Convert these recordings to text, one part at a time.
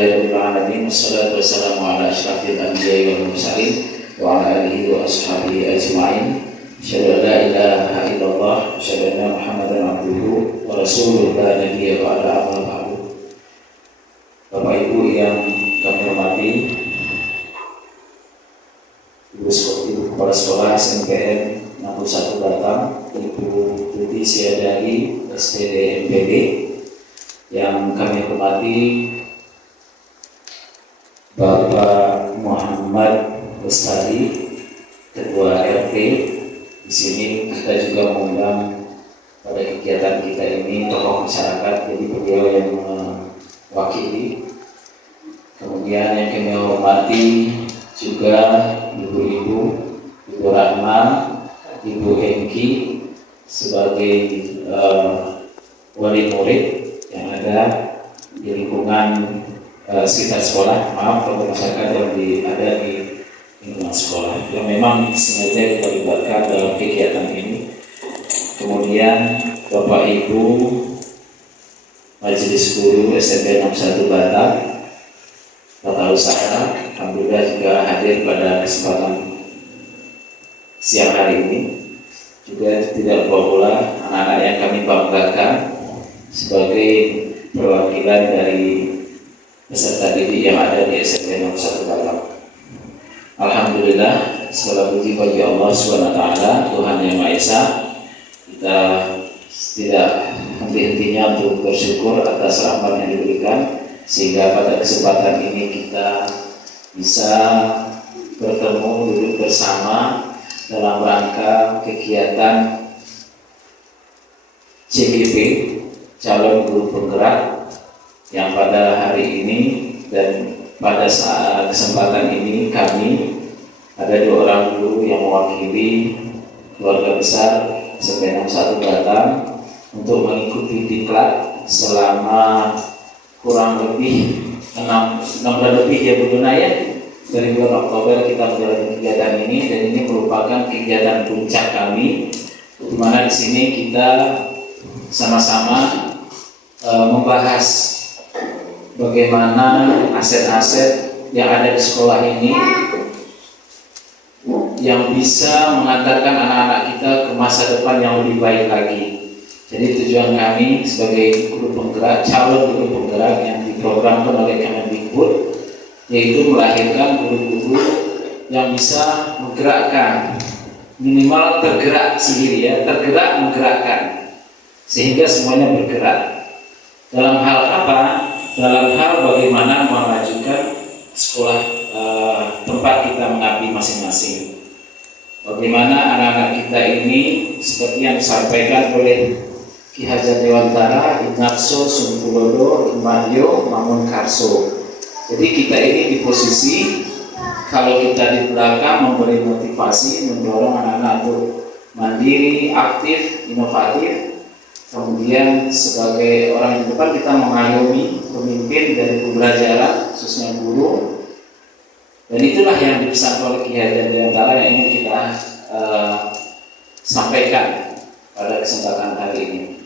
Alhamdulillahirrahmanirrahim. Wassalatu wassalamu ala asyrafil anbiya'i wal mursalin wa ala alihi wa ashabihi ajma'in. Asyhadu an la ilaha illallah wa asyhadu anna Muhammadan abduhu wa rasuluhu la nabiyya ba'da amma ba'du. Bapak Ibu yang kami hormati, Ibu Kepala Sekolah SNPN 61 Batam, Ibu Tuti Siadari SPD MPD, yang kami hormati Bapak Muhammad Lestari, Ketua RT. Di sini kita juga mengundang pada kegiatan kita ini tokoh masyarakat, jadi beliau yang mewakili. Kemudian yang kami hormati juga ibu-ibu, Ibu Rahma, Ibu Hengki sebagai wali murid yang ada di lingkungan sekitar sekolah, maaf kalau masyarakat yang ada di lingkungan sekolah yang memang sengaja kita libatkan dalam kegiatan ini. Kemudian Bapak Ibu Majelis Guru SMP 61 Batam, Tata Usaha, alhamdulillah juga hadir pada kesempatan siang hari ini. Juga tidak lupa pula anak-anak yang kami banggakan sebagai perwakilan dari peserta didik yang ada di SMP 61 Batam. Alhamdulillah, segala puji bagi Allah SWT, Tuhan Yang Maha Esa. Kita tidak henti-hentinya untuk bersyukur atas rahmat yang diberikan, sehingga pada kesempatan ini kita bisa bertemu, duduk bersama dalam rangka kegiatan CGP, calon guru penggerak, yang pada hari ini dan pada saat kesempatan ini kami ada 2 orang guru yang mewakili keluarga besar SMP 61 Batam untuk mengikuti diklat selama kurang lebih 6 bulan lebih ya Bu Dona ya. Dari bulan Oktober kita menjalani kegiatan ini, dan ini merupakan kegiatan puncak kami, di mana di sini kita sama-sama membahas bagaimana aset-aset yang ada di sekolah ini yang bisa mengantarkan anak-anak kita ke masa depan yang lebih baik lagi. Jadi tujuan kami sebagai guru penggerak, calon guru penggerak yang diprogramkan oleh Kemendikbud, yaitu melahirkan guru-guru yang bisa menggerakkan, minimal tergerak sendiri ya, tergerak menggerakkan, sehingga semuanya bergerak. Dalam hal apa? Dalam hal bagaimana memajukan sekolah tempat kita mengabdi masing-masing. Bagaimana anak-anak kita ini seperti yang disampaikan oleh Ki Hajar Dewantara, Inarso, Sumpulodo, Imadio, Mamun Karso. Jadi kita ini di posisi, kalau kita di belakang memberi motivasi, mendorong anak-anak untuk mandiri, aktif, inovatif. Kemudian sebagai orang di depan kita mengayomi pemimpin dari pembelajaran, khususnya guru. Dan itulah yang dipesan oleh Ki Hajar Dewantara yang ingin kita sampaikan pada kesempatan hari ini.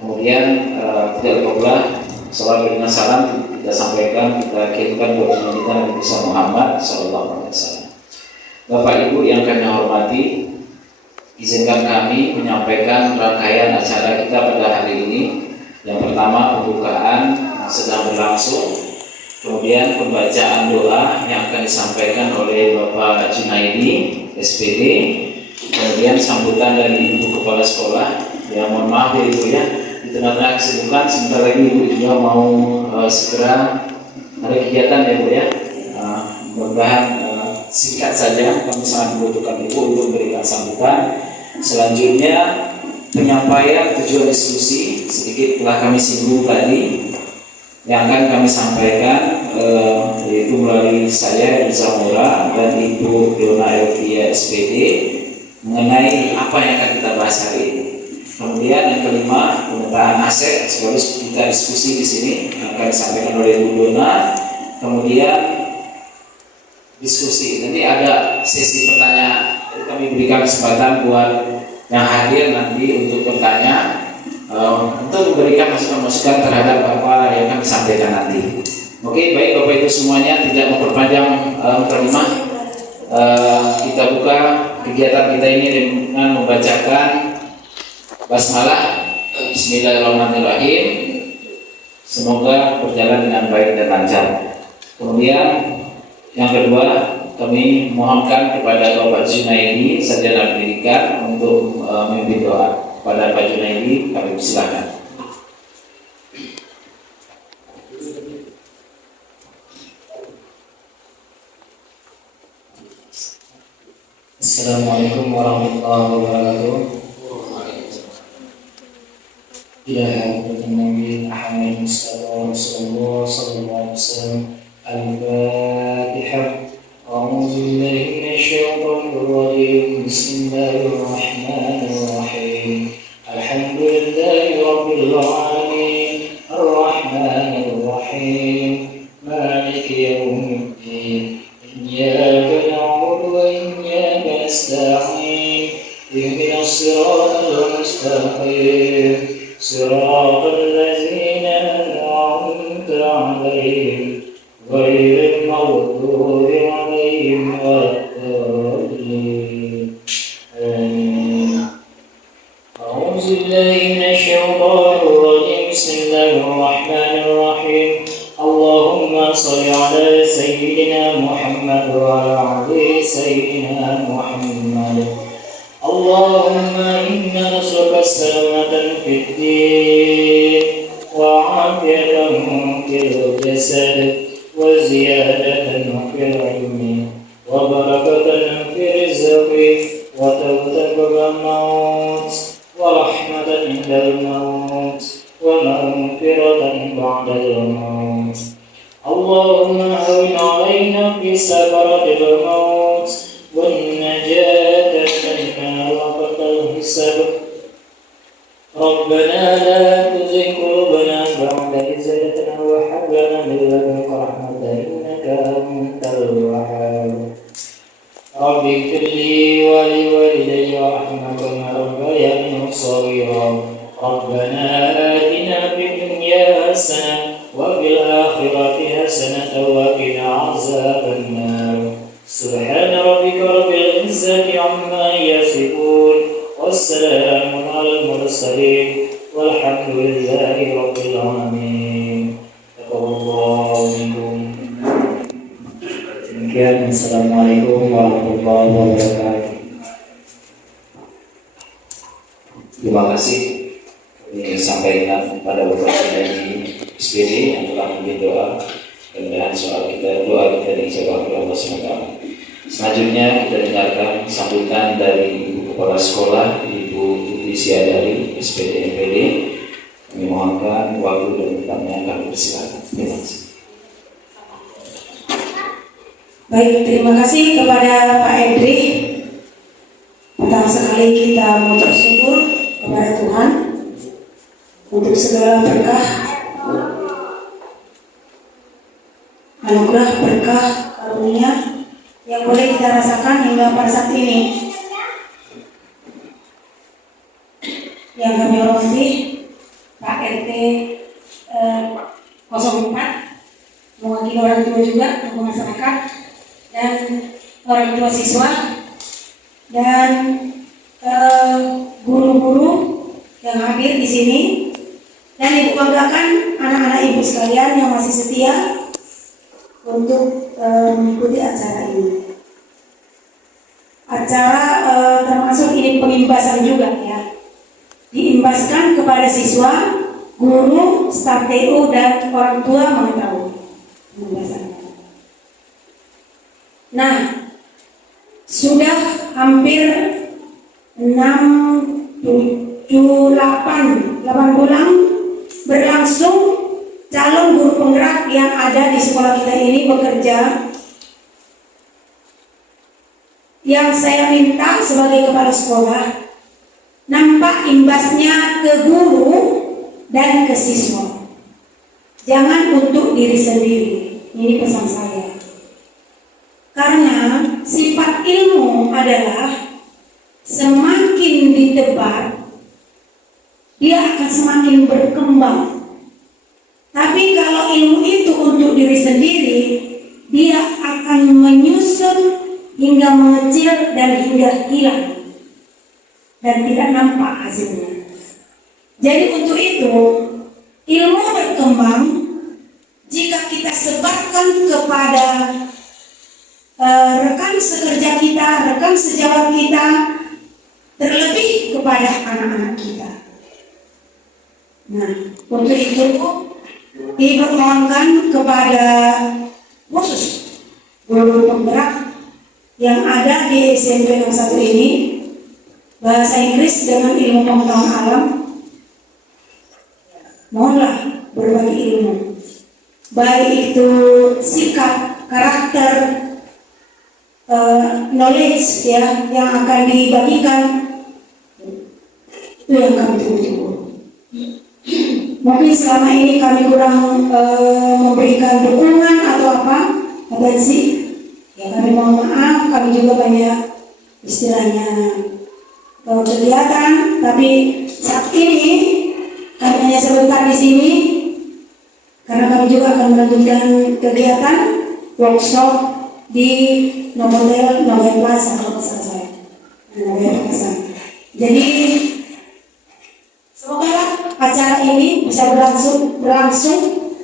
Kemudian tidak lupa pula salawat dan salam kita sampaikan, kita kirimkan buat kita Nabi Muhammad SAW. Bapak Ibu yang kami hormati, izinkan kami menyampaikan rangkaian acara kita pada hari ini. Yang pertama pembukaan sedang berlangsung, kemudian pembacaan doa yang akan disampaikan oleh Bapak Junaidi SPD, kemudian sambutan dari Ibu Kepala Sekolah. Ya mohon maaf ya Ibu ya, di tengah-tengah kesibukan sebentar lagi Ibu juga mau segera ada kegiatan ya Bu ya. Mudah-mudahan singkat saja, kami sangat membutuhkan Ibu untuk memberikan sambutan. Selanjutnya penyampaian tujuan diskusi sedikit telah kami singgung tadi, yang akan kami sampaikan yaitu melalui saya Iza Mura dan Ibu Dona Elvia SPD mengenai apa yang akan kita bahas hari ini. Kemudian yang kelima pemetaan aset, sekaligus kita diskusi di sini yang akan disampaikan oleh Ibu Dona. Kemudian diskusi, nanti ada sesi pertanyaan. Kami berikan kesempatan buat yang hadir nanti untuk bertanya. untuk memberikan masukan-masukan terhadap apa yang akan disampaikan nanti. Oke, baik Bapak Ibu semuanya, tidak memperpanjang mukadimah, kita buka kegiatan kita ini dengan membacakan basmalah. Bismillahirrahmanirrahim. Semoga berjalan dengan baik dan lancar. Kemudian yang kedua, kami mohonkan kepada Bapak Junaidi, sarjana pendidikan, untuk memimpin doa. Kepada Pak Junaidi, kami persilakan. Assalamualaikum warahmatullahi wabarakatuh. Ilahi Nabi Muhammad Mustafa Rasulullah sallallahu alaihi wasallam. Al-Fatihah. A'udzu billahi minasyaitonir rajim. Bismillahirrahmanirrahim. Alhamdulillahi rabbil alamin. Ar-Rahmanir Rahim. Maliki yaumiddin. Iyyaka na'budu wa iyyaka nasta'in. Ihdinas siratal mustaqim. صراط الذين أنعمت عليهم غير المغضوب عليهم ولا الضالين آمين. أعوذ بالله من الشيطان الرجيم. بسم الله الرحمن الرحيم. اللهم صل على سيدنا محمد وعلى آل سيدنا محمد. اللهم إنا نسألك السلامة في الدين وعافية في الجسد وزيادة في العلم وبركة في الرزق وتوبة الموت ورحمة عند الموت ومغفرة بعد الموت. اللهم هون علينا في سكرات الموت والنجاة من وقت الحساب. ربنا لا تزغ قلوبنا بعد إذ هديتنا وهب لنا من لدنك رحمة إنك أنت الوهاب. رب اغفر لي ولوالدي وارحمهما كما ربياني صغيرا. ربنا آتنا في الدنيا حسنة وفي الآخرة حسنة وقنا عذاب النار. سبحان ربك رب العزة عما يصفون والسلام على المرسلين والحمد لله رب العالمين. تقبل الله منكم. Demikian, Assalamualaikum warahmatullahi wabarakatuh. Terima kasih. Ini sampaikan kepada Bapak dari SPD yang telah membimbing doa. Dan soal doa kita dijawab oleh Allah SWT. Selanjutnya kita dengarkan sambutan dari Ibu Kepala Sekolah, Ibu Tuti Siadari, SPD MPD. Kami mohonkan waktu dan tempatnya, kami persilakan. Terima kasih. Baik, terima kasih kepada Pak Edri. Pertama sekali kita mengucap syukur kepada Tuhan untuk segala berkah, anugerah berkah karunia yang boleh kita rasakan hingga pada saat ini. Yang kami hormati Pak RT 04, mewakili orang tua juga untuk masyarakat dan orang tua siswa dan guru-guru yang hadir di sini, dan ibu banggakan anak-anak ibu sekalian yang masih setia untuk mengikuti acara ini. Acara termasuk ini pengimbasan juga ya. Diimbaskan kepada siswa, guru, staf TU dan orang tua mengetahui pengimbasannya. Nah, sudah hampir 8 bulan berlangsung calon guru penggerak yang ada di sekolah kita ini bekerja. Yang saya minta sebagai kepala sekolah, nampak imbasnya ke guru dan ke siswa. Jangan untuk diri sendiri. Ini pesan saya. Karena sifat ilmu adalah semakin ditebar, dia akan semakin berkembang. Tapi kalau ilmu itu untuk diri sendiri, dia akan menyusun hingga mengecil dan hingga hilang dan tidak nampak hasilnya. Jadi untuk itu, ilmu berkembang jika kita sebarkan kepada rekan sekerja kita, rekan sejawat kita, terlebih kepada anak-anak kita. Nah, untuk itu dipermohonkan kepada khusus guru penggerak yang ada di SMP 01 ini, bahasa Inggris dengan ilmu pengetahuan alam, mohonlah berbagi ilmu, baik itu sikap, karakter, knowledge ya yang akan dibagikan, itu yang kami tunggu. Mungkin selama ini kami kurang memberikan dukungan atau apa, atensi, ya kami mohon maaf. Kami juga banyak istilahnya kegiatan, tapi saat ini kami hanya sebentar di sini karena kami juga akan melanjutkan kegiatan workshop di Novotel Plaza kalau salah saya. Jadi semoga acara ini bisa berlangsung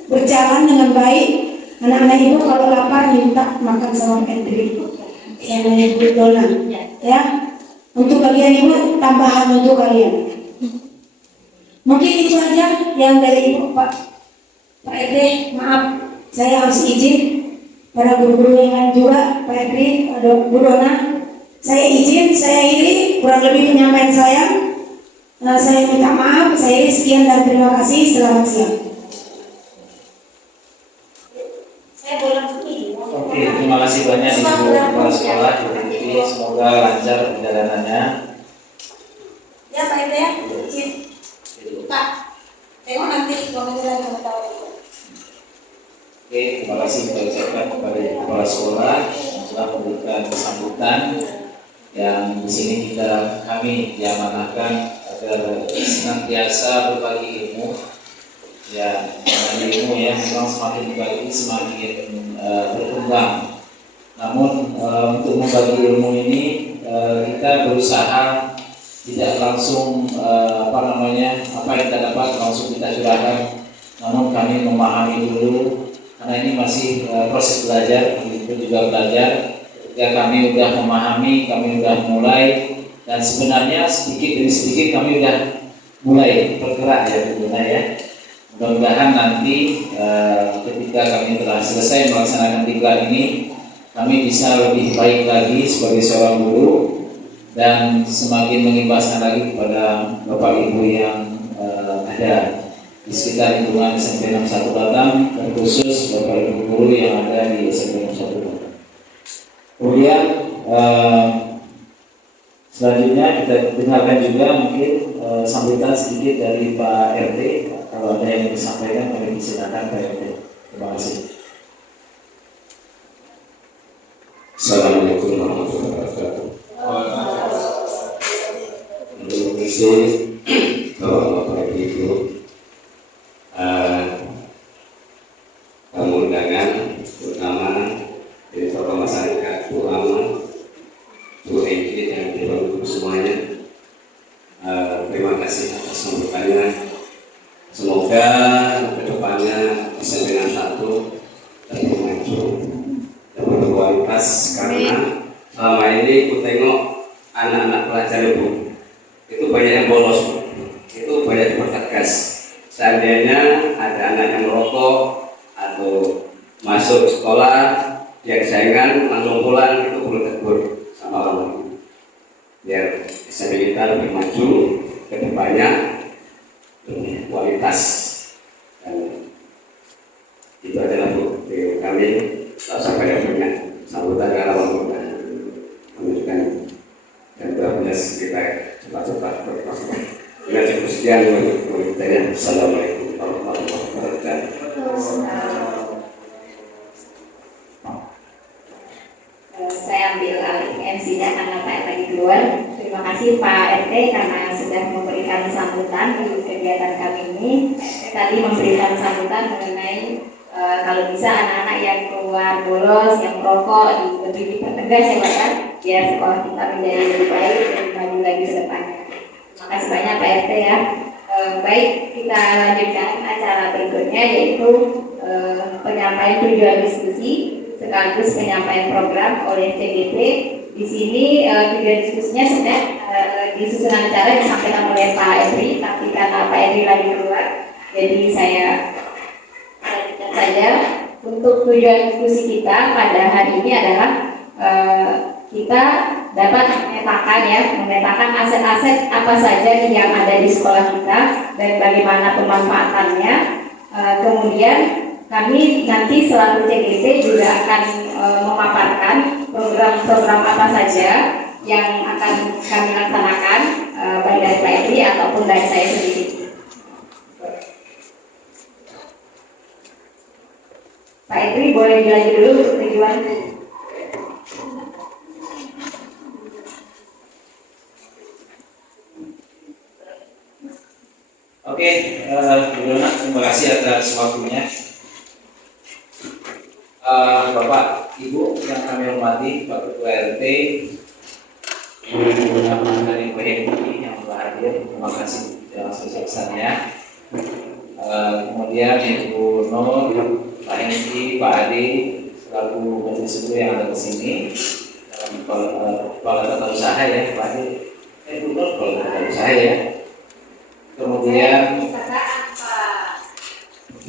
berjalan dengan baik. Anak-anak ibu kalau lapar minta makan sama pantry yang namanya Bu Dona, ya. Untuk bagian ibu tambahan untuk kalian. Mungkin itu aja yang dari ibu Pak RT. Maaf, saya harus izin para guru-guru yang lain juga, Pak RT, ada Bu Dona. Saya izin, saya iri kurang lebih penyampaian saya. Saya minta maaf, saya sekian dan terima kasih. Selamat siang. Saya boleh Oke, terima kasih banyak Ibu Kepala Sekolah. Jadi semoga lancar perjalanannya. Ya Pak Ede ya, izin. Pak, tengok nanti komentar yang tahu. Oke, terima kasih kita ucapkan kepada Ibu Kepala Sekolah yang telah memberikan sambutan. Yang di sini kami diamanahkan agar senantiasa berbagi ilmu. Ya, ilmu ya memang semakin dibagi semakin berkembang. Namun untuk membagi ilmu ini kita berusaha tidak langsung apa yang kita dapat langsung kita curahkan. Namun kami memahami dulu karena ini masih proses belajar, itu juga belajar. Ya, kami sudah memahami, kami sudah mulai, dan sebenarnya sedikit demi sedikit kami sudah mulai bergerak ya tentunya ya. Mudah-mudahan nanti ketika kami telah selesai melaksanakan diklat ini, kami bisa lebih baik lagi sebagai seorang guru dan semakin mengimbaskan lagi kepada Bapak Ibu yang ada di sekitar lingkungan SMP 61 Batam, terkhusus Bapak Ibu guru yang ada di SMP 61 Batam. Kemudian selanjutnya kita dengarkan juga mungkin sambutan sedikit dari Pak RT. Kalau ada yang disampaikan, kami silakan Pak RT. Terima kasih. Assalamualaikum warahmatullahi wabarakatuh. Terima kasih Bapak Ibu tamu undangan, terutama dari tokoh masyarakat, Bu Aman, Bu Egi dan Ibu semuanya. Terima kasih atas sambutannya. Semoga kedepannya bisa dengan satu lebih maju dan berkualitas, karena selama ini aku tengok anak-anak pelajar itu banyak yang bolos, itu banyak dipertegas. Seandainya ada anak yang merokok atau masuk sekolah yang saingan langsung pulang, itu perlu tegur sama orang, biar bisa kita lebih maju ke depannya, kualitas. Dan itu adalah bukti kami. Tak sampai banyak sambutan karena waktu menunjukkan dan 12 kita cepat-cepat berproses. Dengan cukup sekian untuk bertanya. Assalamualaikum warahmatullahi wabarakatuh. Saya ambil alih MC-nya karena Pak RT lagi keluar. Terima kasih Pak RT karena sudah sudah memberikan sambutan di kegiatan kami ini. Tadi memberikan sambutan mengenai kalau bisa anak-anak yang keluar bolos, yang merokok lebih dipertegas ya Pak ya, biar sekolah kita menjadi lebih baik dan maju lagi ke depannya. Terima kasih banyak Pak RT ya. Baik, kita lanjutkan acara berikutnya yaitu penyampaian tujuan diskusi sekaligus penyampaian program oleh CGT. Di sini tujuan diskusinya sudah di susunan acara disampaikan oleh Pak Edri, tapi karena Pak Edri lagi keluar, jadi saya lanjutkan saja. Untuk tujuan diskusi kita pada hari ini adalah kita dapat memetakan aset-aset apa saja yang ada di sekolah kita dan bagaimana pemanfaatannya. Kemudian kami nanti selaku CGT juga akan memaparkan program-program apa saja yang akan kami laksanakan, baik dari Pak Edri ataupun dari saya sendiri. Pak Edri boleh dilanjut dulu untuk tujuan. Oke, Bu Dona, terima kasih atas waktunya. Bapak, Ibu yang kami hormati, Pak Ketua RT, Ibu dari PHMI yang telah hadir, terima kasih sebesar-besarnya. Kemudian Ibu Nur, Pak Henki, Pak Adi, selaku majelis guru yang ada di sini, kepala tata usaha ya, Pak Adi, Ibu Nur, kepala tata usaha ya. Kemudian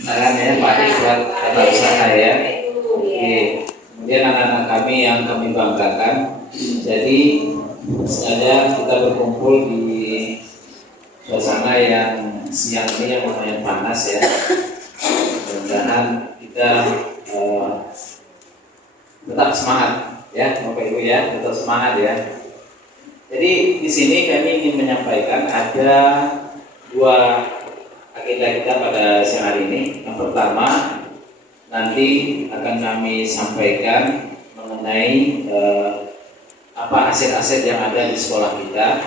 saran ya Pak Adi buat tata usaha ya. Oke. Kemudian anak-anak kami yang kami banggakan. Jadi sengaja kita berkumpul di suasana yang siang ini yang lumayan panas ya. Mudah-mudahan kita tetap semangat ya Bapak Ibu ya, tetap semangat ya. Jadi di sini kami ingin menyampaikan ada dua agenda kita pada siang hari ini. Yang pertama, nanti akan kami sampaikan mengenai apa aset-aset yang ada di sekolah kita,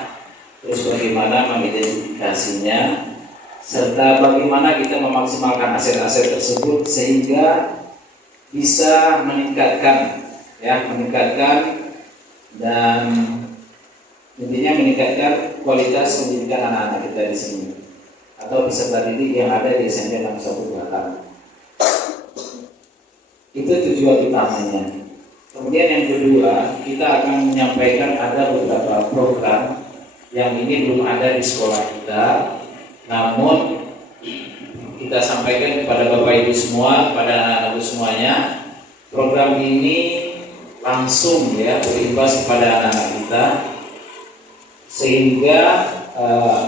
terus bagaimana mengidentifikasinya, serta bagaimana kita memaksimalkan aset-aset tersebut sehingga bisa meningkatkan dan intinya meningkatkan kualitas pendidikan anak-anak kita di sini atau peserta didik yang ada di SMP 61 Batam. Itu tujuan utamanya. Kemudian yang kedua, kita akan menyampaikan ada beberapa program yang ini belum ada di sekolah kita, namun kita sampaikan kepada Bapak Ibu semua, kepada anak-anak semuanya, program ini langsung ya berimbas kepada anak-anak kita sehingga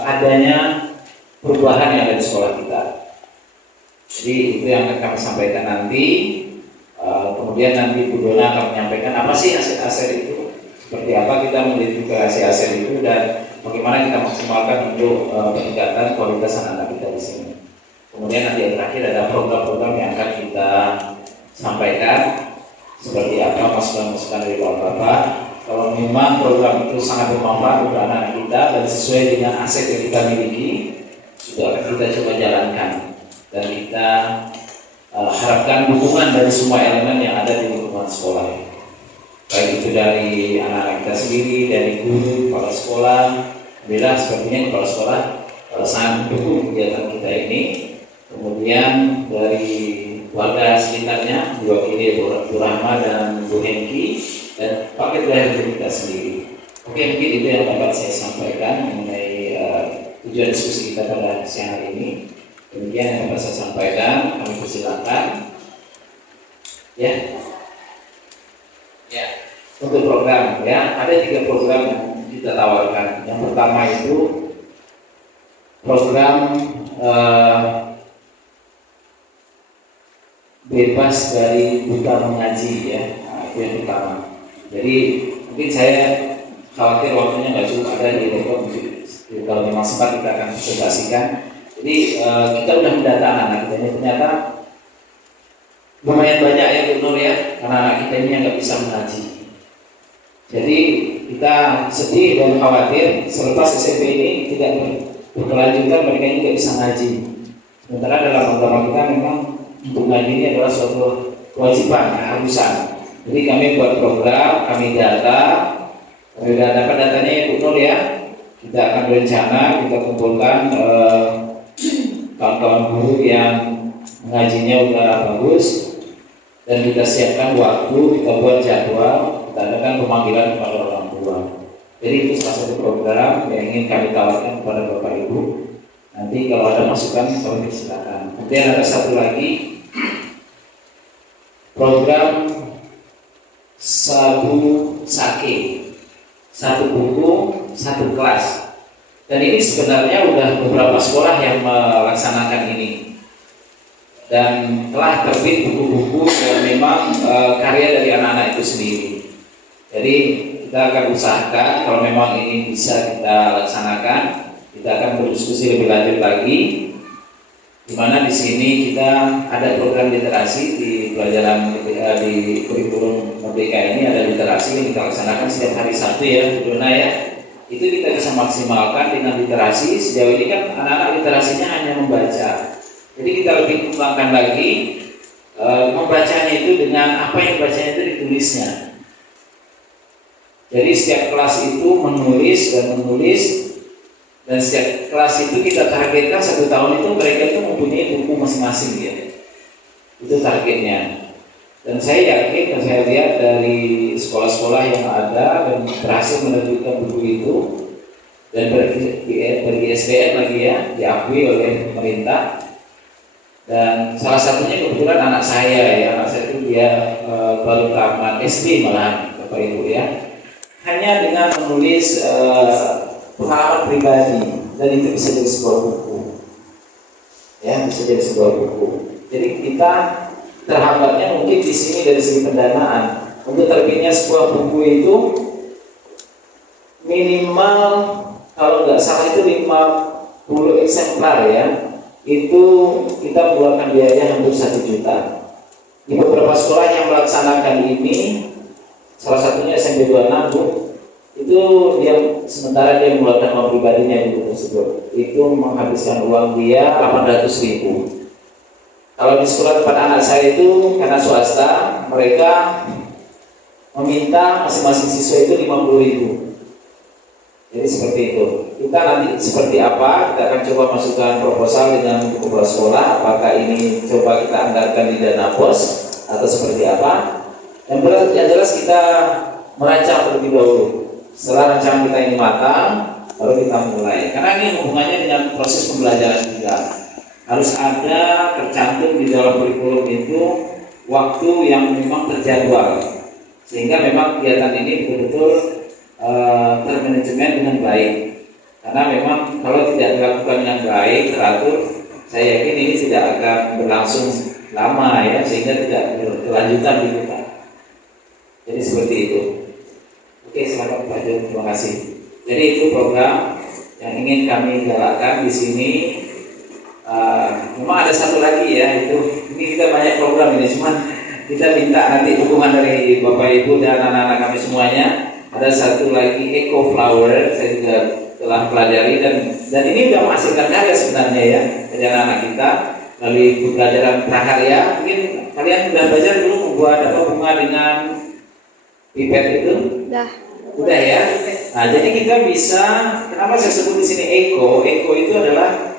adanya perubahan yang ada di sekolah kita. Jadi itu yang akan kami sampaikan nanti. Kemudian nanti Bu Dona akan menyampaikan apa sih aset-aset itu, seperti apa kita mengidentifikasi aset itu dan bagaimana kita maksimalkan untuk peningkatan kualitas anak-anak kita di sini. Kemudian nanti yang terakhir ada program-program yang akan kita sampaikan seperti apa masukan-masukan dari Bapak. Kalau memang program itu sangat bermanfaat untuk anak-anak kita dan sesuai dengan aset yang kita miliki, sudah akan kita coba jalankan dan kita harapkan dukungan dari semua elemen yang ada di lingkungan sekolah, baik itu dari anak-anak kita sendiri, dari guru, kepala sekolah. Bila sepertinya kepala sekolah sangat mendukung kegiatan kita ini. Kemudian dari warga sekitarnya diwakili Bu Rahma dan Bu Henki dan paket dari kita sendiri. Oke, mungkin itu yang dapat saya sampaikan mengenai tujuan diskusi kita pada siang hari ini. Demikian yang dapat saya sampaikan, kami persilakan. Ya, untuk program ya, ada 3 program yang kita tawarkan. Yang pertama itu program bebas dari buta mengaji ya, itu yang pertama. Jadi mungkin saya khawatir waktunya nggak cukup ada di rekod, kalau memang sempat kita akan presentasikan. Jadi kita udah mendata anak-anak kita ini, ternyata lumayan banyak ya Bu Nur ya, anak-anak kita ini yang nggak bisa mengaji. Jadi kita sedih dan khawatir selepas SMP ini tidak berkelanjutan, mereka ini tidak bisa ngaji. Sementara dalam agama kita memang untuk ngaji ini adalah suatu kewajiban, keharusan. Jadi kami buat program, kami dapat datanya ya Bu Nur ya. Kita akan berencana, kita kumpulkan kawan-kawan guru yang mengajinya udah bagus, dan kita siapkan waktu, kita buat jadwal, kita adakan pemanggilan kepada orang tua. Jadi itu salah satu program yang ingin kami tawarkan kepada Bapak Ibu. Nanti kalau ada masukan, kami silakan. Kemudian ada satu lagi program sabu sake, satu buku, satu kelas. Dan ini sebenarnya udah beberapa sekolah yang melaksanakan ini. Dan telah terbit buku-buku yang memang karya dari anak-anak itu sendiri. Jadi kita akan usahakan kalau memang ini bisa kita laksanakan, kita akan berdiskusi lebih lanjut lagi. Di mana di sini kita ada program literasi di pelajaran di kurikulum Merdeka ini, ada literasi yang kita laksanakan setiap hari Sabtu ya, Bu Dona ya. Itu kita bisa maksimalkan dengan literasi. Sejauh ini kan anak-anak literasinya hanya membaca. Jadi kita lebih kembangkan lagi membacanya itu dengan apa yang bacanya itu ditulisnya. Jadi setiap kelas itu menulis, dan setiap kelas itu kita targetkan 1 tahun itu mereka itu mempunyai buku masing-masing ya. Itu targetnya. Dan saya yakin dan saya lihat dari sekolah-sekolah yang ada dan berhasil menerbitkan buku itu, dan bagi SDM lagi ya, diakui oleh pemerintah. Dan salah satunya kebetulan anak saya itu dia baru tamat SD malahan Bapak Ibu ya. Hanya dengan menulis pengalaman pribadi, dan itu bisa jadi sebuah buku ya, bisa jadi sebuah buku. Jadi kita terhambatnya mungkin di sini dari segi pendanaan. Untuk terbitnya sebuah buku itu minimal kalau nggak salah itu 50 eksemplar ya. Itu kita mengeluarkan biaya hampir 1 juta. Di beberapa sekolah yang melaksanakan ini, salah satunya SMP 26 Bu, itu dia sementara dia mengeluarkan uang pribadinya di buku tersebut, itu menghabiskan uang dia 800.000. Kalau di sekolah tempat anak saya itu karena swasta, mereka meminta masing-masing siswa itu 50.000. Jadi seperti itu. Kita nanti seperti apa, kita akan coba masukkan proposal dengan kepala sekolah. Apakah ini coba kita anggarkan di dana pos atau seperti apa? Yang jelas kita merancang terlebih dahulu. Setelah rancangan kita ini matang, baru kita mulai. Karena ini hubungannya dengan proses pembelajaran kita. Harus ada tercantum di dalam kurikulum itu waktu yang memang terjadwal, sehingga memang kegiatan ini betul-betul termanajemen dengan baik. Karena memang kalau tidak dilakukan dengan baik, teratur, saya yakin ini tidak akan berlangsung lama ya, sehingga tidak berkelanjutan di kita. Jadi seperti itu. Oke, silakan Pak Jo, terima kasih. Jadi itu program yang ingin kami galakkan di sini. Memang ada satu lagi ya, itu ini kita banyak program ini, cuman kita minta nanti dukungan dari Bapak Ibu dan anak-anak kami semuanya. Ada satu lagi Eco Flower, saya juga telah pelajari, dan ini sudah menghasilkan karya sebenarnya ya dari anak-anak kita melalui pembelajaran prakarya. Mungkin kalian sudah belajar dulu membuat bunga dengan pipet itu? Udah ya. Nah, jadi kita bisa, kenapa saya sebut di sini eco? Eco itu adalah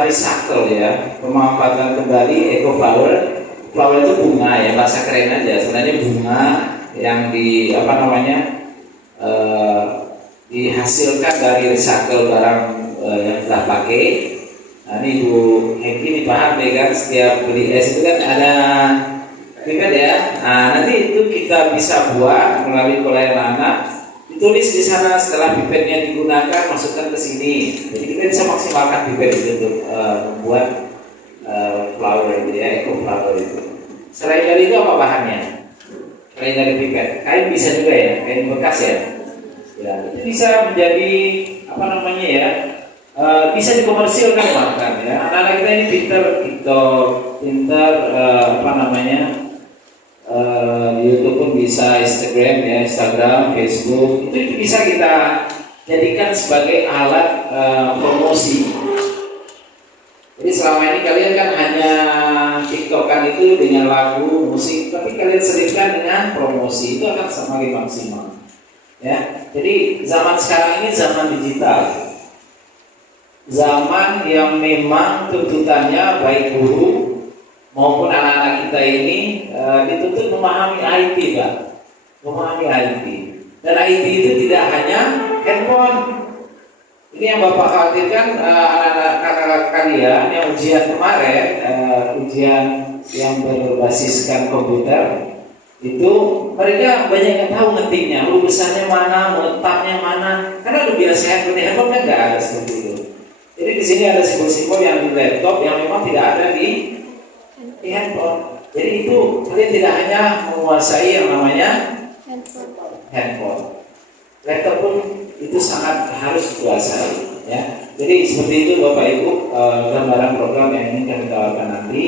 recycle ya, pemanfaatan kembali. Eco flower. Flower itu bunga ya, bahasa keren aja. Sebenarnya bunga yang dihasilkan dari recycle barang yang telah pakai. Nah, ini Bu Hengki ini paham ya kan, setiap beli es itu kan ada pipet ya. Nah, nanti itu kita bisa buat melalui kolay anak. Ditulis di sana setelah pipetnya digunakan, masukkan ke sini. Jadi kita bisa maksimalkan pipet itu untuk membuat flower itu ya, eco flower itu. Selain dari itu apa bahannya? Selain dari pipet, kain bisa juga ya, kain bekas ya. Ya, itu bisa menjadi bisa dikomersilkan bahkan ya. Anak-anak kita ini pintar di YouTube pun bisa bisa Instagram ya, Instagram, Facebook, itu bisa kita jadikan sebagai alat promosi. Jadi selama ini kalian kan hanya TikTokan itu dengan lagu, musik, tapi kalian selipkan dengan promosi, itu akan semakin maksimal. Ya, jadi zaman sekarang ini zaman digital, zaman yang memang tuntutannya baik guru maupun anak-anak kita ini dituntut memahami IT, Pak. Memahami IT. Dan IT itu tidak hanya handphone. Ini yang Bapak khawatirkan, anak-anak kakak kalian yang ujian kemarin, ujian yang berbasiskan komputer, itu mereka banyak yang tahu ngetiknya, lulusannya mana, letaknya mana, karena lebih biasa handphone kan nggak ada seperti itu. Jadi di sini ada simbol-simbol yang di laptop yang memang tidak ada di handphone. Jadi itu kalian tidak hanya menguasai yang namanya handphone. Laptop pun itu sangat harus dikuasai. Ya. Jadi seperti itu Bapak Ibu, gambaran program yang ingin kami tawarkan nanti.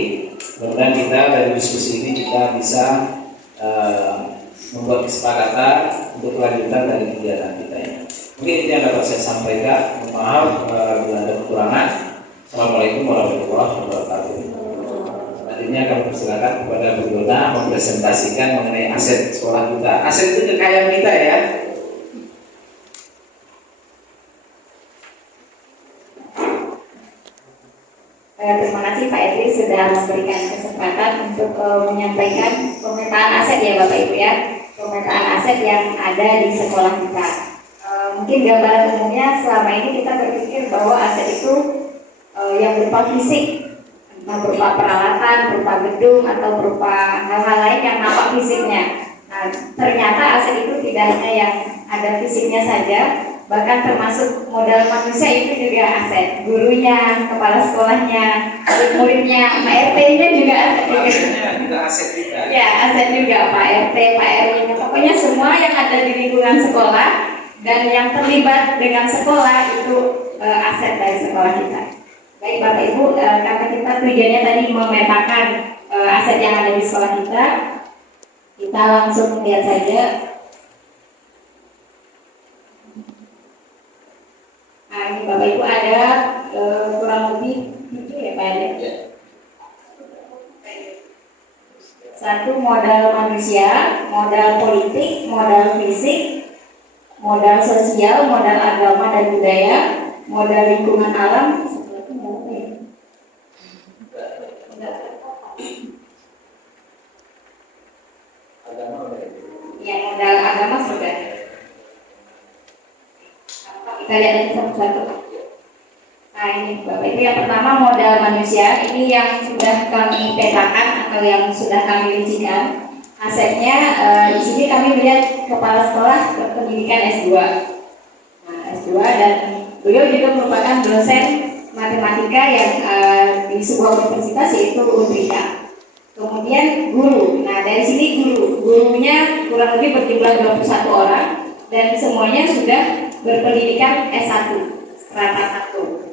Mudah-mudahan kita dari diskusi ini kita bisa membuat kesepakatan untuk kelanjutan dari kegiatan kita ini. Mungkin itu yang dapat saya sampaikan. Maaf bila ada kekurangan. Assalamualaikum warahmatullahi wabarakatuh. Selanjutnya kami persilakan kepada Bu Dona mempresentasikan mengenai aset sekolah kita. Aset itu kekayaan kita ya. Terima kasih Pak Edri sudah memberikan kesempatan untuk menyampaikan pemetaan aset ya Bapak Ibu ya, pemetaan aset yang ada di sekolah kita. Mungkin gambaran umumnya selama ini kita berpikir bahwa aset itu yang berupa fisik, entah berupa peralatan, berupa gedung atau berupa hal-hal lain yang nampak fisiknya. Nah, ternyata aset itu tidak hanya yang ada fisiknya saja, bahkan termasuk modal manusia itu juga aset. Gurunya, kepala sekolahnya, murid-muridnya, Pak RT-nya juga aset juga. Ya, aset juga Pak RT, Pak RW-nya. Pokoknya semua yang ada di lingkungan sekolah dan yang terlibat dengan sekolah itu aset dari sekolah kita. Baik Bapak Ibu, karena kita tujuannya tadi memetakan aset yang ada di sekolah kita langsung lihat saja. Nah, ini Bapak Ibu ada kurang lebih itu ya Pak ya. Satu, modal manusia, modal politik, modal fisik, modal sosial, modal agama dan budaya, modal lingkungan alam. Ya, modal agama sudah. Kita lihat aja satu-satu. Nah ini Bapak Ibu, yang pertama modal manusia, ini yang sudah kami petakan atau yang sudah kami rincikan. Asetnya di sini kami melihat kepala sekolah berpendidikan S2. Nah, S2 dan beliau juga merupakan dosen matematika yang di sebuah universitas yaitu Unrika. Kemudian guru. Nah dari sini gurunya kurang lebih berjumlah 21 orang dan semuanya sudah berpendidikan S1, strata 1.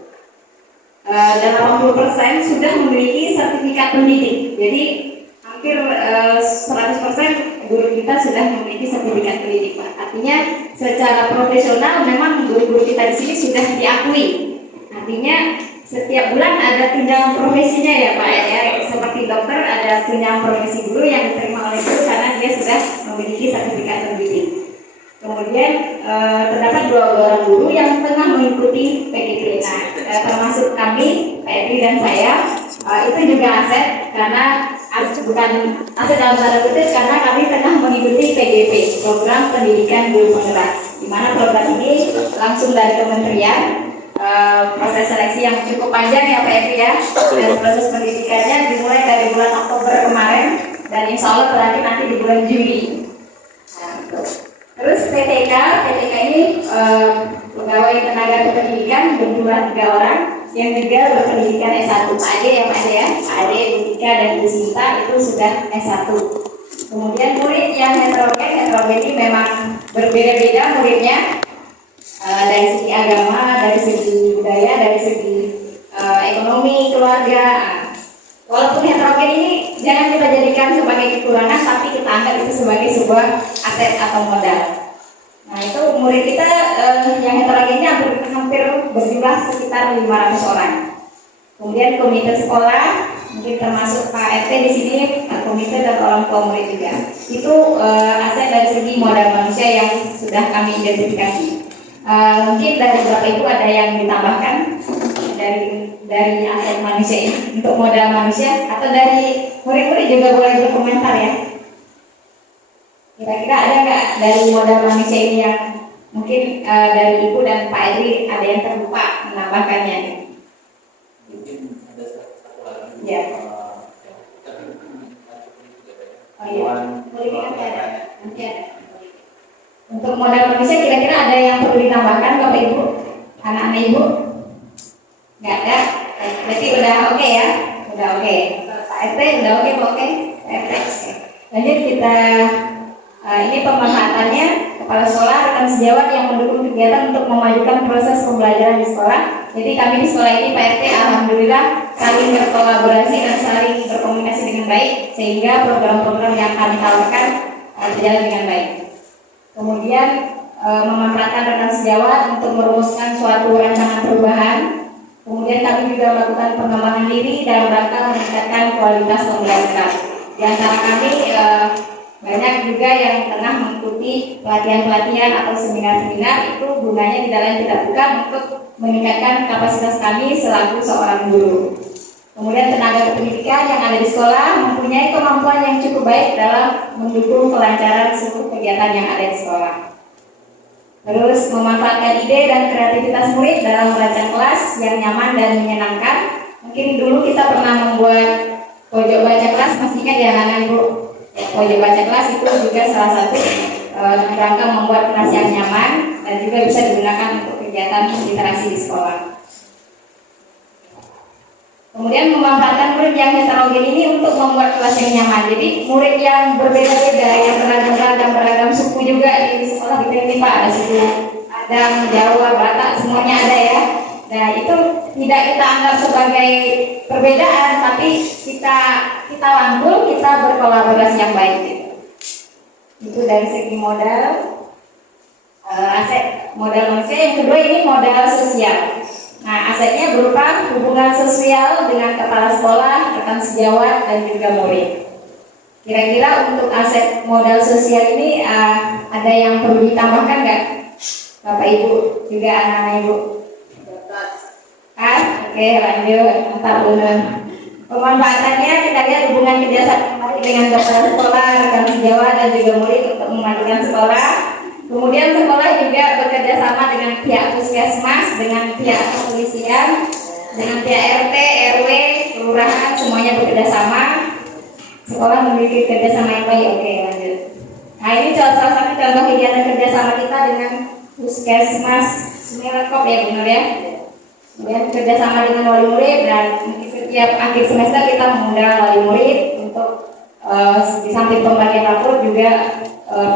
Dan 80% sudah memiliki sertifikat pendidik. Jadi hampir 100% guru kita sudah memiliki sertifikat pendidik, Pak. Artinya secara profesional memang guru-guru kita di sini sudah diakui. Artinya setiap bulan ada tunjangan profesinya ya Pak ya. Seperti dokter ada tunjangan profesi guru yang diterima oleh guru karena dia sudah memiliki sertifikat pendidik. Kemudian terdapat 2 orang guru yang tengah mengikuti PGP. Nah, termasuk kami, Pak Edri dan saya, itu juga aset karena bukan aset dalam tanda kutip karena kami tengah mengikuti PGP, Program Pendidikan Guru Penggerak, di mana program ini langsung dari kementerian. Proses seleksi yang cukup panjang ya Pak Edri ya, dan proses pendidikannya dimulai dari bulan Oktober kemarin dan insya Allah terakhir nanti di bulan Juli. Terus PTK ini pegawai tenaga kependidikan berjumlah 3 orang yang juga berpendidikan S1. Pak Ade ya Pak Ade ya, Pak Ade, Bu Tika dan Bu Sinta itu sudah S1. Kemudian murid yang heterogen ini memang berbeda-beda muridnya. Dari segi agama, dari segi budaya, dari segi ekonomi, keluarga. Walaupun heterogen ini jangan kita jadikan sebagai kekurangan, tapi kita anggap itu sebagai sebuah aset atau modal. Nah itu murid kita yang heterogen ini hampir berjumlah sekitar 500 orang. Kemudian komite sekolah, mungkin termasuk Pak RT di sini, Pak komite dan orang tua murid juga. Itu aset dari segi modal manusia yang sudah kami identifikasi. Mungkin dari Bapak Ibu ada yang ditambahkan dari aset manusia ini untuk modal manusia, atau dari murid-murid juga boleh berkomentar ya. Kira-kira ada nggak dari modal manusia ini yang mungkin dari Ibu dan Pak Edri ada yang terlupa menambahkannya? Mungkin ada satu lagi. Ya. Oh iya. Boleh Nanti ada. Untuk modal manusia kira-kira ada yang perlu ditambahkan Bapak Ibu, anak-anak Ibu? Nggak ada. Berarti udah oke ya? Udah oke. Pak RT udah oke, Pak oke? RT. Lanjut kita. Ini pemanfaatannya kepala sekolah rekan sejawat yang mendukung kegiatan untuk memajukan proses pembelajaran di sekolah. Jadi kami di sekolah ini Pak RT alhamdulillah saling berkolaborasi dan saling berkomunikasi dengan baik sehingga program-program yang kami tawarkan berjalan dengan baik. Kemudian memanfaatkan rekan sejawat untuk merumuskan suatu rancangan perubahan. Kemudian kami juga melakukan pengembangan diri dalam rangka meningkatkan kualitas pembelajaran. Di antara kami banyak juga yang tengah mengikuti pelatihan-pelatihan atau seminar-seminar, itu gunanya tidak lain tidak bukan untuk meningkatkan kapasitas kami selaku seorang guru. Kemudian tenaga pendidikan yang ada di sekolah mempunyai kemampuan yang cukup baik dalam mendukung kelancaran seluruh kegiatan yang ada di sekolah. Terus memanfaatkan ide dan kreativitas murid dalam merancang kelas yang nyaman dan menyenangkan. Mungkin dulu kita pernah membuat pojok baca kelas, masih ingat ya anak-anak Ibu? Pojok baca kelas itu juga salah satu rangka membuat kelas yang nyaman dan juga bisa digunakan untuk kegiatan literasi di sekolah. Kemudian memanfaatkan murid yang heterogen ini untuk membuat kelas yang nyaman. Jadi murid yang berbeda-beda, yang beragam suku juga di sekolah kita ini Pak, ada suku Padang, Jawa, Batak, semuanya ada ya. Nah itu tidak kita anggap sebagai perbedaan, tapi kita rangkul, kita berkolaborasi yang baik gitu. Itu dari segi modal aset modal manusia. Yang kedua ini modal sosial. Nah asetnya berupa hubungan sosial dengan kepala sekolah, rekan sejawat dan juga murid. Kira-kira untuk aset modal sosial ini ada yang perlu ditambahkan nggak Bapak Ibu juga anak-anak Ibu? Oke, lanjut. Mantap benar. Pemanfaatannya kita lihat hubungan kerjasama dengan kepala sekolah, rekan sejawat dan juga murid untuk memajukan sekolah. Kemudian sekolah juga bekerja sama dengan pihak puskesmas, dengan pihak kepolisian, dengan pihak RT, RW, kelurahan, semuanya bekerja sama. Sekolah memiliki kerjasama yang baik. Oke, lanjut. Nah ini salah satu contoh kegiatan kerjasama kita dengan puskesmas Sumerekop ya benar ya. Kemudian kerjasama dengan wali murid dan setiap akhir semester kita mengundang wali murid untuk di samping pembagian rapor juga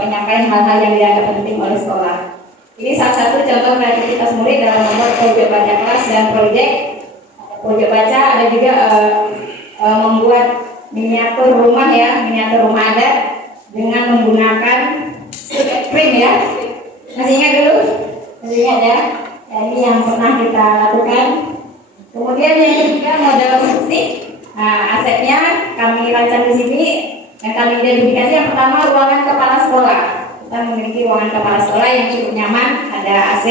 penyampaian hal-hal yang dianggap penting oleh sekolah. Ini salah satu contoh kreativitas murid dalam membuat pojok baca kelas dan proyek pojok baca. Ada juga membuat miniatur rumah ya, miniatur rumah adat dengan menggunakan frame ya. Masih ingat dulu? Masih ingat ya? Ya, ini yang pernah kita lakukan. Kemudian yang ketiga modal musik. Nah, asetnya kami rancang di sini yang kami identifikasi. Yang pertama ruangan kepala sekolah. Kita memiliki ruangan kepala sekolah yang cukup nyaman, ada AC.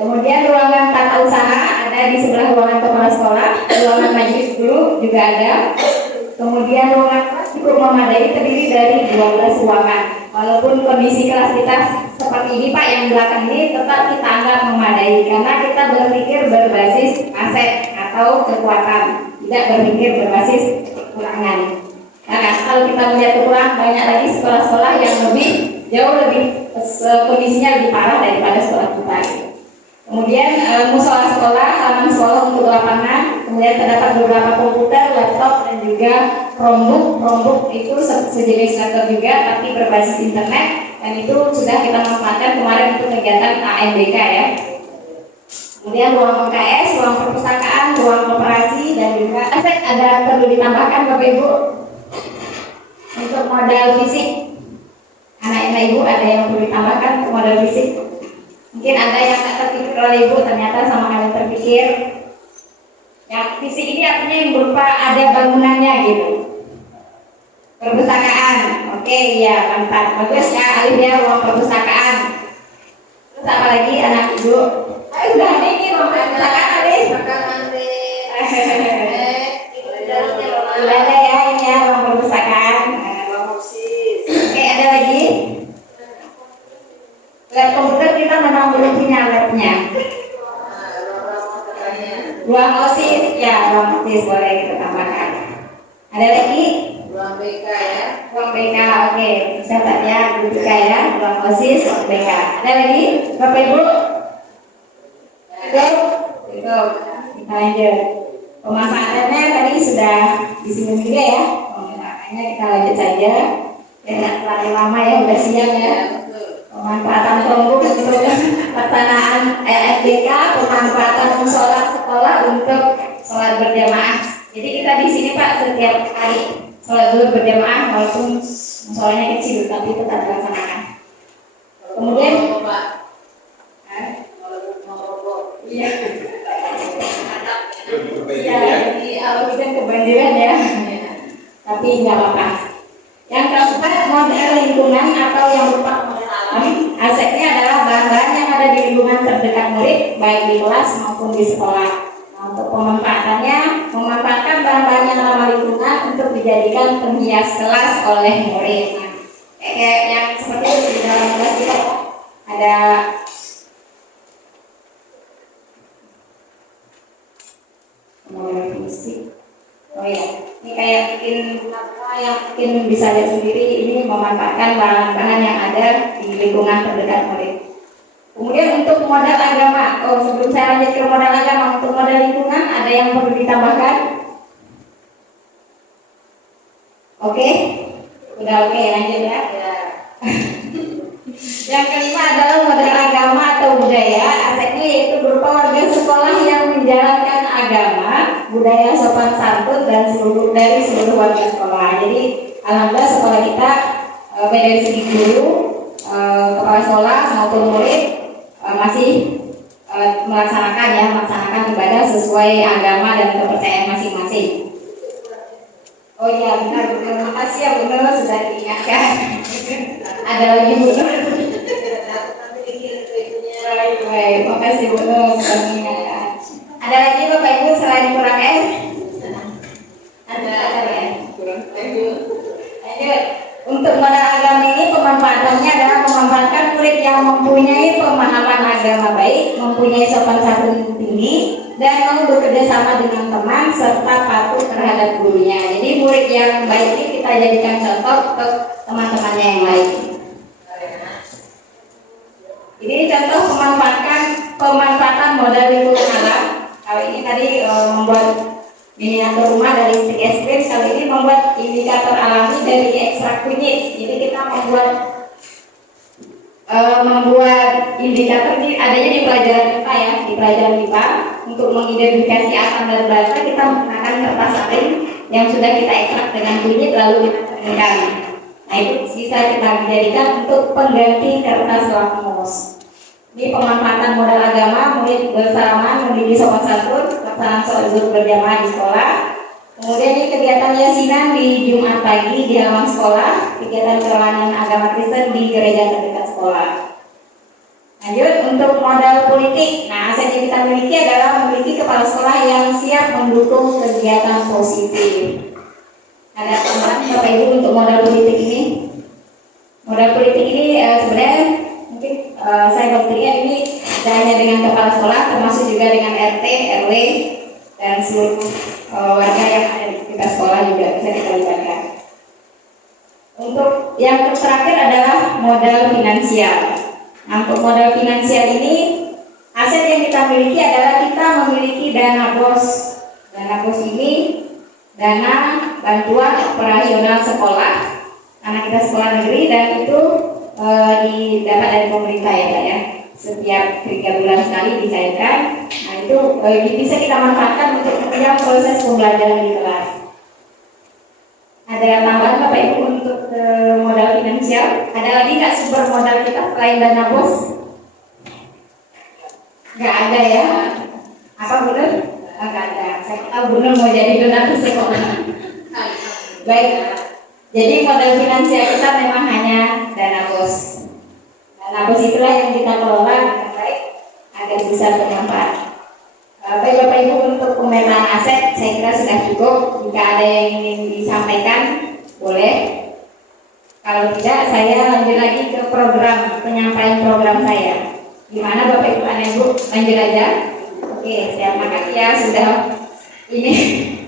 Kemudian ruangan tata usaha ada di sebelah ruangan kepala sekolah. Ruangan majelis dulu juga ada. Kemudian ruangan kelas cukup memadai, terdiri dari 12 ruangan. Walaupun kondisi kelas kita seperti ini Pak, yang belakang ini tetap kita anggap memadai karena kita berpikir berbasis aset atau kekuatan, tidak berpikir berbasis kekurangan. Nah, kalau kita melihat kekurangan, banyak lagi sekolah-sekolah yang jauh lebih kondisinya lebih parah daripada sekolah kita. Kemudian musola sekolah, taman sekolah untuk lapangan. Kemudian terdapat beberapa komputer, laptop dan juga Chromebook itu sejenis laptop juga tapi berbasis internet, dan itu sudah kita manfaatkan kemarin untuk kegiatan AMBK ya. Kemudian ruang UKS, ruang perpustakaan, ruang koperasi, dan juga aset ada perlu ditambahkan Bapak Ibu untuk modal fisik. Anak-anak Ibu ada yang perlu ditambahkan untuk modal fisik. Mungkin ada yang tak terpikir oleh Ibu, ternyata sama kalian terpikir. Yang fisik ini artinya yang berupa ada bangunannya gitu. Perpustakaan, oke, ya mantap, bagus ya, alih ya ruang perpustakaan. Terus apa lagi anak Ibu? Udah ada ini ruang perpustakaan ada. Udah ada ya ini ya ruang perpustakaan. Oke, ada lagi. Lab komputer kita memang belum punya labnya. Ruang OSIS, ya ruang OSIS boleh kita tambahkan. Ada lagi? Ruang BK ya. Ruang BK, oke. Catat ya, BK ya, ruang OSIS, ruang BK. Ada lagi, Bapak Ibu? Cukup. Kita lanjut. Pemanfaatannya tadi sudah disinggung juga ya. Pemanfaatannya kita lanjut saja. Tidak terlalu lama ya, udah siang ya. Pemanfaatan kelompok untuk pelaksanaan FBK, pemanfaatan musola sekolah untuk sholat berjamaah. Jadi kita di sini Pak setiap hari sholat zuhur berjamaah walaupun musolanya kecil tapi tetap dilaksanakan. Kemudian iya. Iya, jadi awal kita kebanjiran ya. Tapi nggak apa-apa. Yang keempat, model lingkungan atau yang berupa model alam. Asetnya adalah bahan-bahan yang ada di lingkungan terdekat murid, baik di kelas maupun di sekolah. Nah, untuk pemanfaatannya, memanfaatkan bahan-bahan yang ramah lingkungan untuk dijadikan penghias kelas oleh murid. Nah, kayak yang seperti itu di dalam kelas kita ada model fisik. Oh ya, ini kayak bikin apa yang mungkin bisa lihat sendiri, ini memanfaatkan bahan-bahan yang ada di lingkungan terdekat murid. Kemudian untuk modal agama, sebelum saya lanjut ke modal agama, untuk modal lingkungan ada yang perlu ditambahkan? Oke, udah oke, lanjut ya. Yang kelima adalah modal agama atau budaya. Asetnya yaitu berupa warga sekolah yang menjalankan agama, budaya, sopan santun dan dari seluruh warga sekolah. Jadi alhamdulillah sekolah kita baik dari segi guru, kepala sekolah maupun murid masih melaksanakan ibadah sesuai agama dan kepercayaan masing-masing. Oh iya benar, terima kasih ya Bu Nur sudah diingatkan. Ada lagi Bu Nur. Baik, terima kasih Bu Nur sudah mengingatkan. Ada lagi Bapak Ibu selain kurang S? Ada ya? Lanjut. Untuk modal agama ini pemanfaatannya adalah memanfaatkan murid yang mempunyai pemahaman agama baik, mempunyai sopan santun tinggi, dan mau bekerja sama dengan teman serta patuh terhadap gurunya. Jadi murid yang baik ini kita jadikan contoh untuk teman-temannya yang lain. Ini contoh pemanfaatan modal lingkungan alam. Kalau ini tadi membuat miniatur rumah dari stick es krim, kali ini membuat indikator alami dari ekstrak kunyit. Jadi kita membuat indikator ini adanya di pelajaran IPA ya, di pelajaran IPA. Untuk mengidentifikasi asam dan basa kita menggunakan kertas saring yang sudah kita ekstrak dengan kunyit lalu kita keringkan. Nah itu bisa kita jadikan untuk pengganti kertas lakmus. Ini pemanfaatan modal agama, murid bersalaman, memiliki sopan santun, pelaksanaan sholat zuhur berjamaah di sekolah. Kemudian ini kegiatan yasinan di Jumat pagi di halaman sekolah, kegiatan kerohanian agama Kristen di gereja terdekat sekolah. Lanjut untuk modal politik. Nah, aset yang kita miliki adalah memiliki kepala sekolah yang siap mendukung kegiatan positif. Ada tambahan Bapak Ibu untuk modal politik ini? Modal politik ini sebenarnya mungkin saya buktikan ini tidak hanya dengan kepala sekolah, termasuk juga dengan RT, RW, dan seluruh warga yang ada di sekitar sekolah juga bisa kita libatkan. Untuk yang terakhir adalah modal finansial. Nah, untuk modal finansial ini aset yang kita miliki adalah kita memiliki dana BOS. Dana BOS ini dana bantuan operasional sekolah karena kita sekolah negeri dan itu didapat dari pemerintah ya Pak ya. setiap 3 bulan sekali dicairkan. Nah itu bisa kita manfaatkan untuk menunjang proses pembelajaran di kelas. Ada tambahan Bapak Ibu untuk modal finansial? Ada lagi nggak sumber modal kita selain dana bos? Nggak ada ya? Apa benar? Nggak ada. Saya kira benar mau jadi donatur sekolah. Baik. Jadi modal finansial kita memang hanya dana bos. Dana bos itulah yang kita kelola dengan baik agar bisa bermanfaat. Baik Bapak Ibu, untuk pemetaan aset saya kira sudah cukup. Jika ada yang ingin disampaikan boleh. Kalau tidak saya lanjut lagi ke program penyampaian program saya. Gimana Bapak Ibu, Anak Ibu, lanjut aja. Oke, siap. Makasih ya sudah ini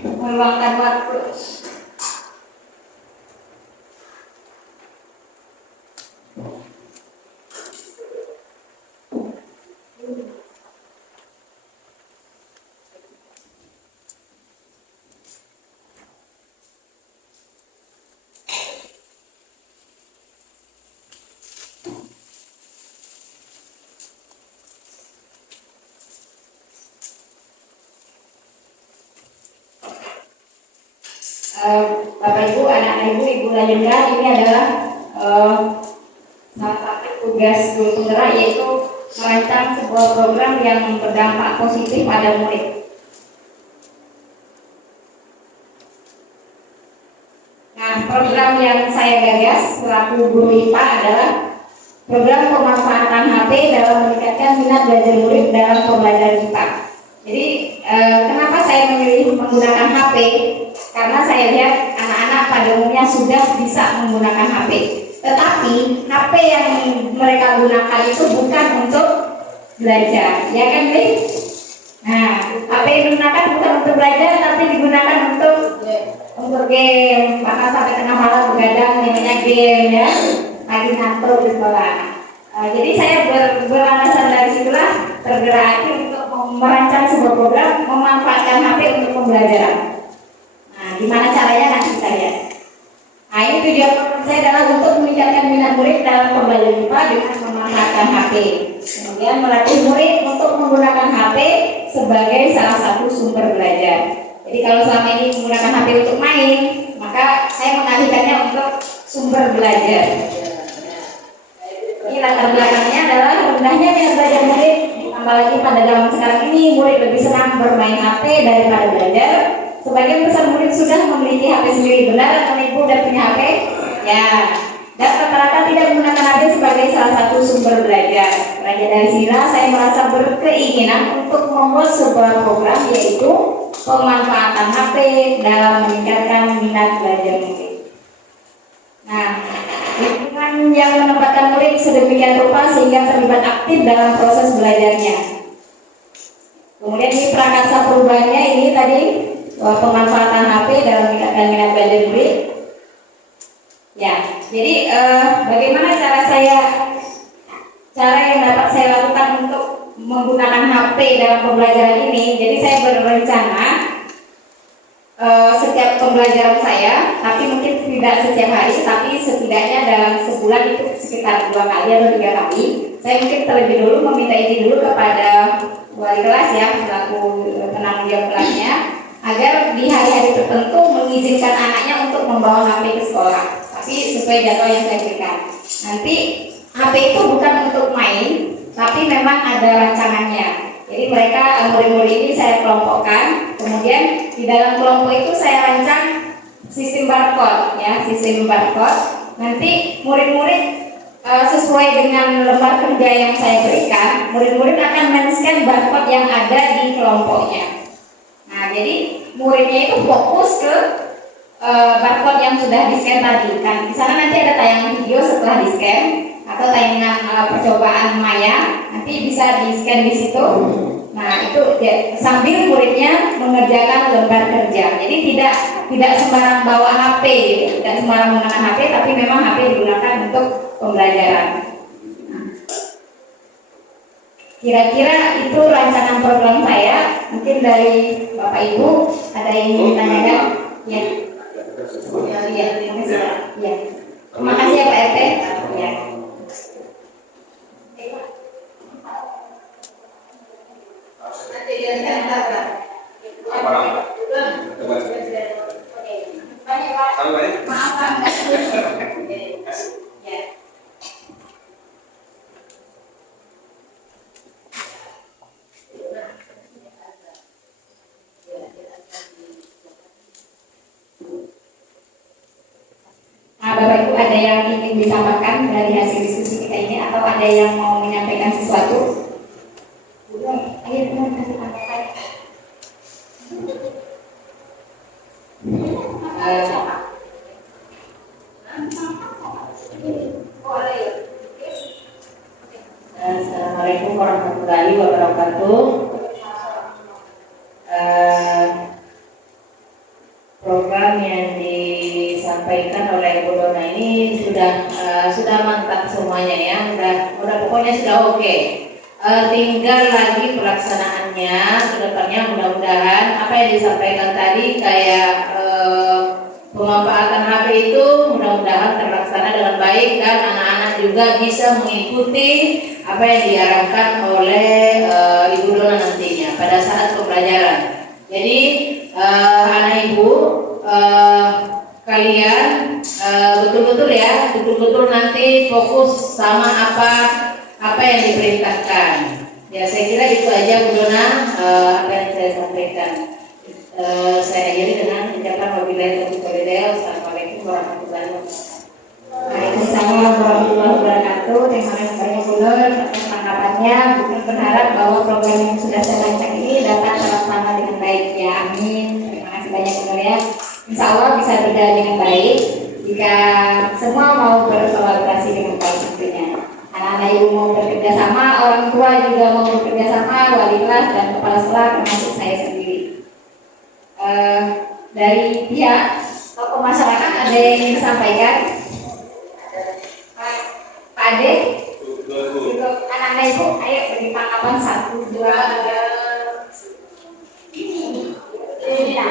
meluangkan waktu. Bapak Ibu, anak-anak Ibu lanjutkan. Ini adalah salah satu tugas guru penggerak, yaitu merancang sebuah program yang berdampak positif pada murid. Nah, program yang saya gagas selaku guru IPA adalah program pemanfaatan HP dalam meningkatkan minat belajar murid dalam pembelajaran IPA. Jadi, kenapa saya memilih menggunakan HP? Karena saya lihat anak-anak pada umumnya sudah bisa menggunakan HP. Tetapi HP yang mereka gunakan itu bukan untuk belajar, ya kan, Dik? Nah, HP yang digunakan bukan untuk belajar, tapi digunakan untuk game. Bahkan sampai tengah malam begadang namanya game, ya, lagi ngantuk di sekolah. Jadi saya beralasan dari situlah tergerak hati untuk merancang sebuah program memanfaatkan HP untuk pembelajaran. Nah, gimana caranya nanti saya? Nah, ini tujuan program saya adalah untuk meningkatkan minat murid dalam pembelajaran IPA dengan memanfaatkan HP. Kemudian melatih murid untuk menggunakan HP sebagai salah satu sumber belajar. Jadi kalau selama ini menggunakan HP untuk main, maka saya mengalihkannya untuk sumber belajar. Ini latar belakangnya adalah rendahnya minat belajar murid, ditambah lagi pada zaman sekarang ini murid lebih senang bermain HP daripada belajar. Sebagian besar murid sudah memiliki HP sendiri, benar atau Ibu udah punya HP? Ya. Dan rata-rata tidak menggunakan HP sebagai salah satu sumber belajar. Belajar dari sinilah saya merasa berkeinginan untuk membuat sebuah program, yaitu pemanfaatan HP dalam meningkatkan minat belajar murid. Nah, lingkungan yang menempatkan murid sedemikian rupa sehingga terlibat aktif dalam proses belajarnya. Kemudian ini prakarsa perubahannya ini tadi, pemanfaatan HP dalam meningkatkan minat belajar murid. Ya, jadi bagaimana cara yang dapat saya lakukan untuk menggunakan HP dalam pembelajaran ini? Jadi saya berencana setiap pembelajaran saya, tapi mungkin tidak setiap hari, tapi setidaknya dalam sebulan itu sekitar 2 kali atau 3 kali. Saya mungkin terlebih dulu meminta izin dulu kepada wali kelas ya, selaku penanggung jawab kelasnya, agar di hari-hari tertentu mengizinkan anaknya untuk membawa HP ke sekolah, tapi sesuai jadwal yang saya berikan. Nanti HP itu bukan untuk main, tapi memang ada rancangannya. Jadi mereka, murid-murid ini saya kelompokkan, kemudian di dalam kelompok itu saya rancang sistem barcode, ya, sistem barcode. Nanti murid-murid sesuai dengan lembar kerja yang saya berikan, murid-murid akan men-scan barcode yang ada di kelompoknya. Nah, jadi muridnya itu fokus ke barcode yang sudah di-scan tadi. Kan di sana nanti ada tayangan video setelah di-scan atau tayangan percobaan Maya, nanti bisa di-scan di situ. Nah, itu ya, sambil muridnya mengerjakan lembar kerja. Jadi tidak sembarang bawa HP, gitu. Tidak sembarang menggunakan HP, tapi memang HP digunakan untuk pembelajaran. Nah, kira-kira itu rancangan program saya. Mungkin dari Bapak Ibu ada yang ingin ditanyakan? Ya. Ya, ya. Terima kasih ya Pak RT. Ya. Bapak Ibu ada yang ingin disampaikan dari hasil diskusi kita ini atau ada yang mau menyampaikan sesuatu? Ayo benar kasih tanggapan. Assalamualaikum warahmatullahi wabarakatuh. Program yang disampaikan oleh Bu Dona ini sudah mantap semuanya ya, udah pokoknya sudah oke. Tinggal lagi pelaksanaannya kedepannya, mudah-mudahan apa yang disampaikan tadi kayak pemanfaatan HP itu mudah-mudahan terlaksana dengan baik dan anak-anak juga bisa mengikuti apa yang diarahkan oleh Ibu Dona nantinya pada saat pembelajaran. Jadi anak ibu kalian betul-betul ya, betul-betul nanti fokus sama apa yang diperintahkan. Ya saya kira itu aja Bu Dona apa yang saya sampaikan. Saya akhiri dengan ucapan wabillahi taufiq wal hidayah. Assalamualaikum warahmatullahi wabarakatuh. Waalaikumsalam warahmatullahi wabarakatuh. Terima kasih banyak Bu Dona atas tanggapannya. Bukan berharap bahwa program yang sudah saya rancang ini dapat terlaksana dengan baik ya. Amin. Terima kasih banyak Bu Dona ya. Insya Allah bisa berjalan dengan baik jika semua mau berkolaborasi dengan baik tentunya. Anak-anak ibu mau bekerja sama, orang tua juga mau bekerja sama, wali kelas dan kepala sekolah termasuk saya sendiri. Dari pihak tokoh masyarakat ada yang ingin disampaikan? Pak Ade? Untuk anak-anak ibu, ayo beri tanggapan 1, 2, 3. Ini ya.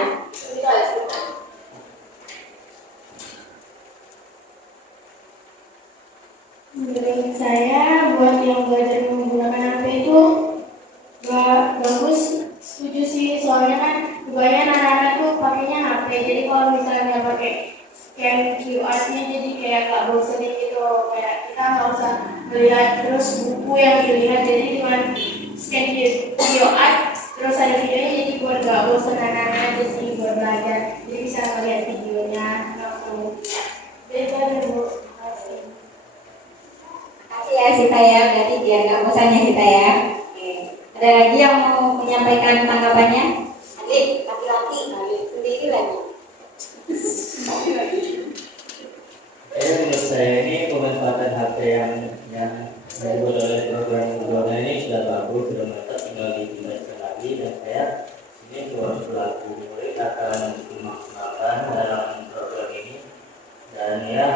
Menurut saya buat yang belajar menggunakan HP itu bagus, setuju sih, soalnya kan kebanyakan anak-anak tuh pakainya HP. Jadi kalau misalnya pakai scan QR-nya jadi kayak gak bosenin gitu, kayak kita nggak usah melihat terus buku yang dilihat, jadi cuma scan QR terus ada videonya, jadi buat gak bosen anak-anak aja sih buat belajar, jadi bisa melihat videonya langsung. Jadi itu aja Bu. Kasih ya Sita ya, berarti biar nggak bosan ya Sita ya. Ada lagi yang mau menyampaikan tanggapannya? Adik, laki-laki, sendiri lagi. Menurut saya ini pemanfaatan HP yang dibuat oleh program Bu Dona ini sudah bagus, sudah mantap, tinggal ditingkatkan lagi, dan saya ini selaku murid akan memaksimalkan dalam program ini. Dan ya,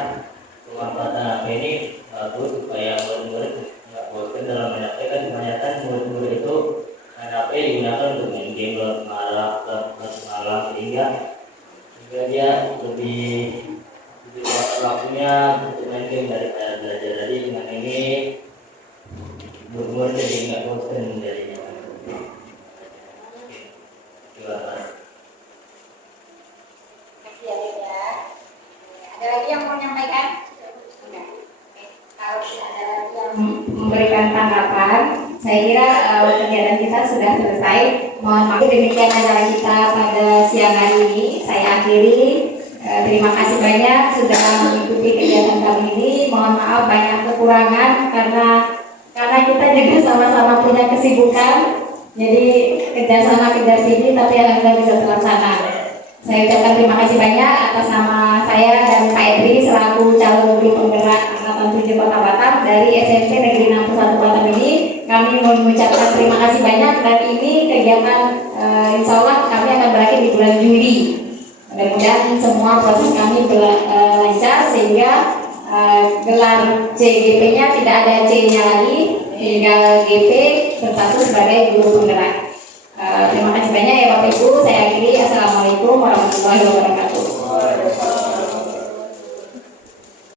pemanfaatan HP ini bagus supaya murid-murid nggak bosan dalam menyampaikan. Kebanyakan murid-murid itu main HP digunakan untuk main game malam, sehingga dia lebih waktunya untuk main game daripada belajar. Jadi dengan ini murid-murid jadi nggak bosan jadinya. Kasih ya. Ada lagi yang mau menyampaikan? Kalau tidak ada lagi yang memberikan tanggapan, saya kira kegiatan kita sudah selesai. Mohon maaf, demikian acara kita pada siang hari ini. Saya akhiri. Terima kasih banyak sudah mengikuti kegiatan kami ini. Mohon maaf banyak kekurangan karena kita juga sama-sama punya kesibukan. Jadi kerjasama kerja sini, tapi alhamdulillah bisa terlaksana. Saya ucapkan terima kasih banyak atas nama saya dan Pak Edri selaku calon guru penggerak Angkatan 7 Kota Batam dari SMP Negeri 61 Batam ini. Kami mengucapkan terima kasih banyak, dan ini kegiatan insya Allah kami akan berakhir di bulan Juli. Mudah-mudahan semua proses kami lancar sehingga gelar CGP-nya tidak ada C-nya lagi, tinggal GP berstatus sebagai guru penggerak. Terima kasih banyak ya Bapak Ibu. Saya akhiri. Assalamualaikum warahmatullahi wabarakatuh.